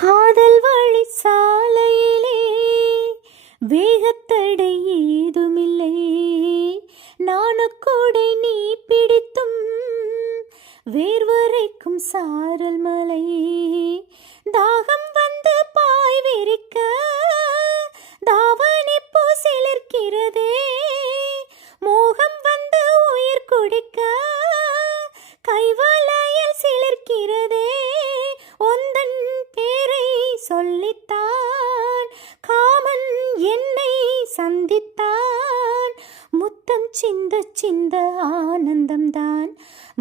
காதல் வழி சாலையிலே வேகத்தடை ஏதுமில்லை. நாணக்கோடை நீ பிடித்தும் வேர்வரைக்கும் சாரல் மலை. தாகம் வந்து பாய் விரிக்க தாவணி பூ சிலிர்க்கிறதே. மோகம் வந்து உயிர் குடிக்க கைவளையல் சிலிர்க்கிறதே. ஒந்தன் பேரை சொல்லித்தான் காமன் என்னை சந்தித்தான். முத்தம் சிந்த சிந்த ஆனந்தம்தான்.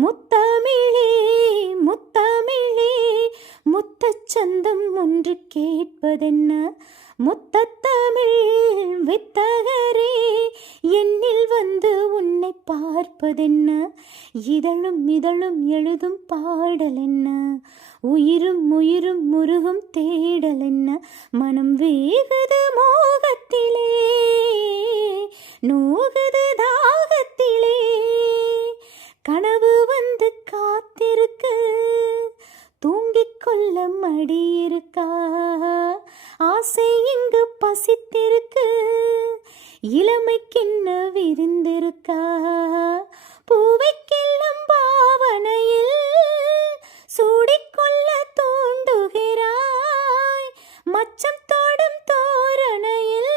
முத்தமிழே முத்தமிழே முத்தச்சந்தம் ஒன்று கேட்பதென்ன. முத்தத்தமிழ் வித்தகரே என்னில் வந்து உன்னை பார்ப்பதென்ன. இதழும் இதழும் எழுதும் பாடல் என்ன. உயிரும் உயிரும் முருகும் தேடல் என்ன. மனம் வேகுது மோகத்திலே நோகுது தாகத்திலே. கனவு வந்து காத்திருக்கு தூங்கிக் கொள்ள மடி இருக்கா. ஆசை இங்கு பசித்திருக்கு இளமைக்கென்ன விருந்திருக்கா. பூவைக்கெல்லாம் பாவனையில் சூடிக்கொள்ள தூண்டுகிறாய். மச்சம் தோடும் தோரணையில்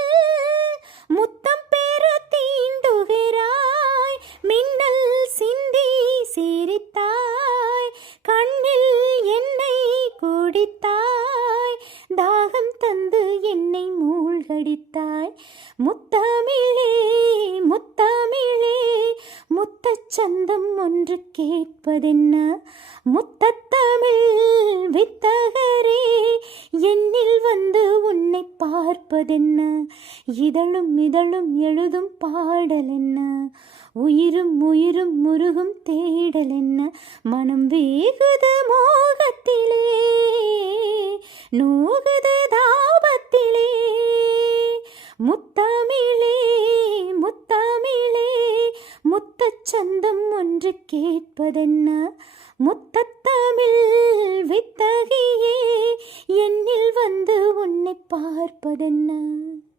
முத்தம் பெற தீண்டுகிறாய். மின்னல் சிந்தி சிரித்தாய் கண்ணில் என்னை குடித்தாய். தாகம் தந்து என்னை மூழ்கடித்தாய். முத்தமிழே முத்தமிழே முத்தச்சந்தம் ஒன்று கேட்பதென்ன. முத்தத்தமிழ் வித்தகரே என்னில் வந்து உன்னை பார்ப்பதென்ன. இதழும் இதழும் எழுதும் பாடல் என்ன. உயிரும் உயிரும் முருகும் தேடல் என்ன. மனம் வேகுது மோகத்திலே நோகுது தாபத்திலே. முத்தமிழே முத்தமிழே முத்தச்சந்தம் ஒன்று கேட்பதென்ன. முத்தத்தமிழ் வித்தகியே என்னில் வந்து உன்னை பார்ப்பதென்ன.